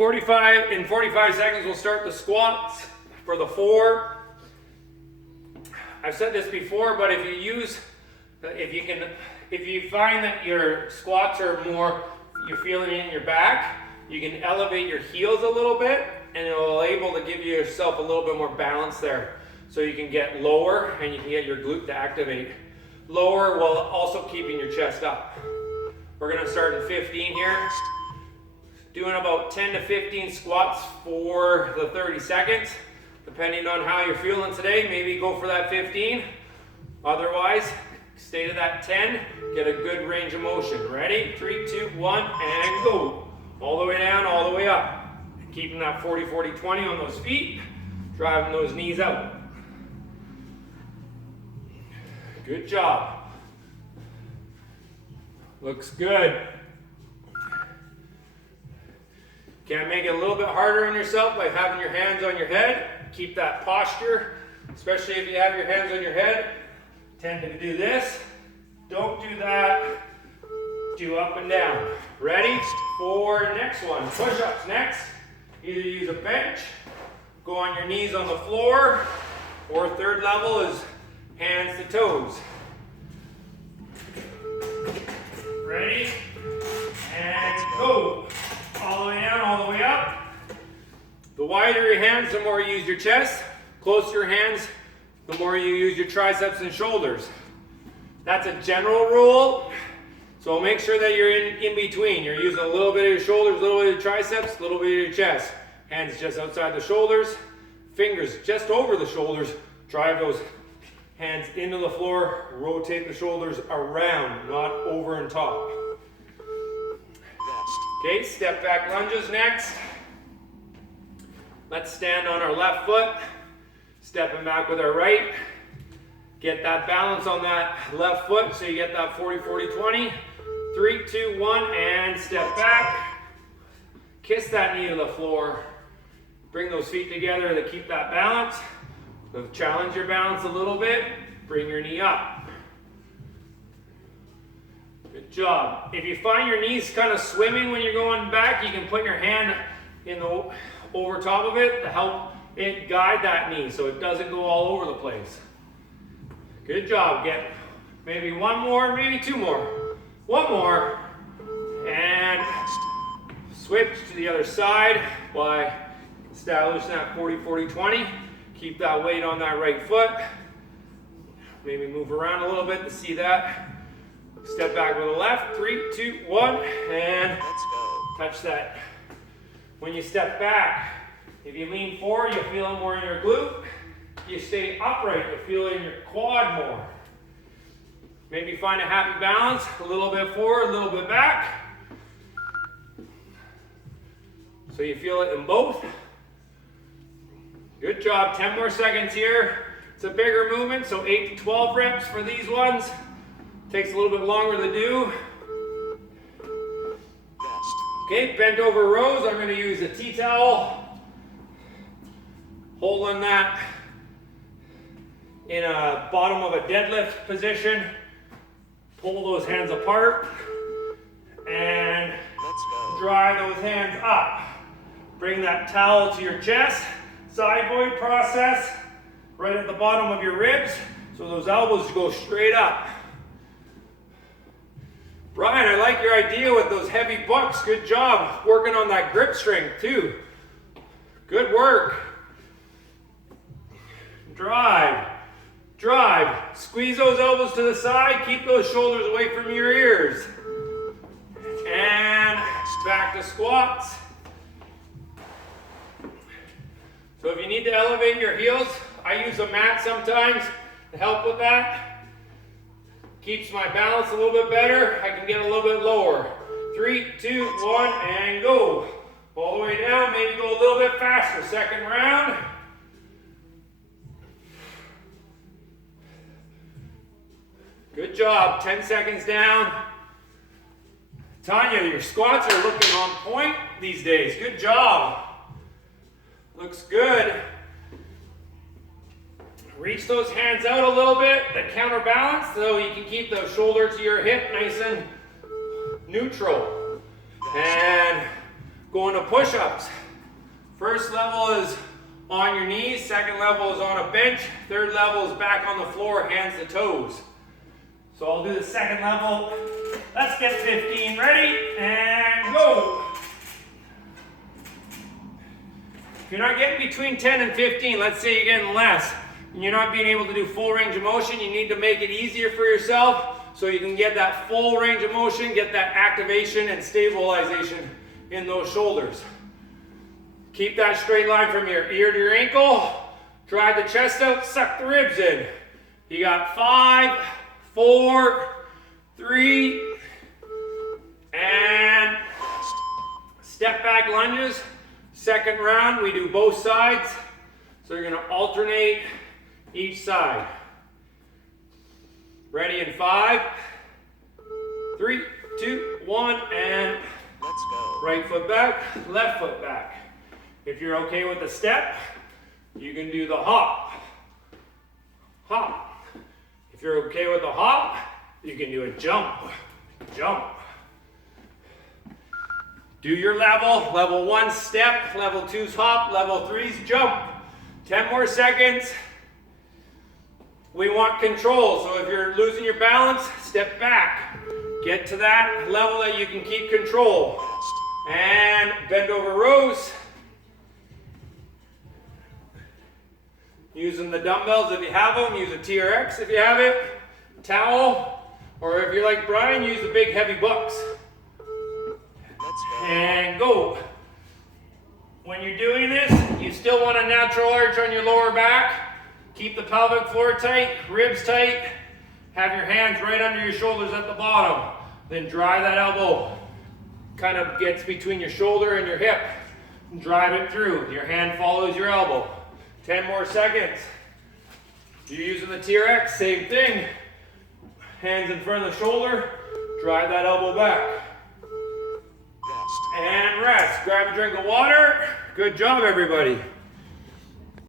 in 45 seconds, we'll start the squats for the 4. I've said this before, but if you find that your squats are more, you're feeling it in your back, you can elevate your heels a little bit, and it will able to give yourself a little bit more balance there. So you can get lower, and you can get your glute to activate. Lower while also keeping your chest up. We're gonna start in 15 here. Doing about 10 to 15 squats for the 30 seconds. Depending on how you're feeling today, maybe go for that 15. Otherwise, stay to that 10, get a good range of motion. Ready? 3, 2, 1, and go. All the way down, all the way up. Keeping that 40, 40, 20 on those feet, driving those knees out. Good job. Looks good. Can't make it a little bit harder on yourself by having your hands on your head. Keep that posture, especially if you have your hands on your head. Tend to do this. Don't do that. Do up and down. Ready? For next one. Push-ups next. Either use a bench, go on your knees on the floor, or third level is hands to toes. Ready? And go. All the way down, all the way up. The wider your hands, the more you use your chest. Closer your hands, the more you use your triceps and shoulders. That's a general rule. So make sure that you're in between. You're using a little bit of your shoulders, a little bit of your triceps, a little bit of your chest. Hands just outside the shoulders, fingers just over the shoulders. Drive those hands into the floor, rotate the shoulders around, not over and top. Okay, step back lunges next. Let's stand on our left foot, stepping back with our right. Get that balance on that left foot so you get that 40, 40, 20. 3, 2, 1, and step back. Kiss that knee to the floor. Bring those feet together to keep that balance. So challenge your balance a little bit. Bring your knee up. Good job. If you find your knees kind of swimming when you're going back, you can put your hand over top of it to help it guide that knee so it doesn't go all over the place. Good job. Get maybe one more, maybe 2 more. 1 more. And switch to the other side by establishing that 40, 40, 20. Keep that weight on that right foot. Maybe move around a little bit to see that. Step back with the left. 3, 2, 1, and let's go. Touch that. When you step back, if you lean forward, you'll feel it more in your glute. You stay upright, you'll feel it in your quad more. Maybe find a happy balance, a little bit forward, a little bit back. So you feel it in both. Good job, 10 more seconds here. It's a bigger movement, so 8 to 12 reps for these ones. Takes a little bit longer to do. Okay, bent over rows, I'm gonna use a tea towel. Holding that in a bottom of a deadlift position. Pull those hands apart and dry those hands up. Bring that towel to your chest. Side void process right at the bottom of your ribs so those elbows go straight up. Brian, I like your idea with those heavy bucks. Good job working on that grip strength too. Good work. Drive. Drive. Squeeze those elbows to the side. Keep those shoulders away from your ears. And back to squats. So if you need to elevate your heels, I use a mat sometimes to help with that. Keeps my balance a little bit better. I can get a little bit lower. 3, 2, 1, and go. All the way down. Maybe go a little bit faster. Second round. Good job, 10 seconds down. Tanya, your squats are looking on point these days. Good job. Looks good. Reach those hands out a little bit to counterbalance so you can keep the shoulder to your hip nice and neutral. And Going to push-ups. First level is on your knees, second level is on a bench, third level is back on the floor, hands to toes. So I'll do the second level. Let's get 15 ready, and go. If you're not getting between 10 and 15, let's say you're getting less, and you're not being able to do full range of motion, you need to make it easier for yourself so you can get that full range of motion, get that activation and stabilization in those shoulders. Keep that straight line from your ear to your ankle. Drive the chest out, suck the ribs in. You got 5, 4, 3, and step back lunges. Second round, we do both sides. So you're gonna alternate each side. Ready in 5, 3, 2, 1, and let's go. Right foot back, left foot back. If you're okay with the step, you can do the hop. Hop. If you're okay with the hop, you can do a jump. Jump. Do your level. Level 1 step, level 2's hop, level 3's jump. 10 more seconds. We want control, so if you're losing your balance, step back. Get to that level that you can keep control. And bend over rows. Using the dumbbells if you have them, use a TRX if you have it, towel, or if you're like Brian, use the big heavy bucks. And go. When you're doing this, you still want a natural arch on your lower back. Keep the pelvic floor tight, ribs tight. Have your hands right under your shoulders at the bottom. Then drive that elbow. Kind of gets between your shoulder and your hip. Drive it through. Your hand follows your elbow. 10 more seconds. You're using the TRX, same thing. Hands in front of the shoulder. Drive that elbow back. And rest. Grab a drink of water. Good job, everybody.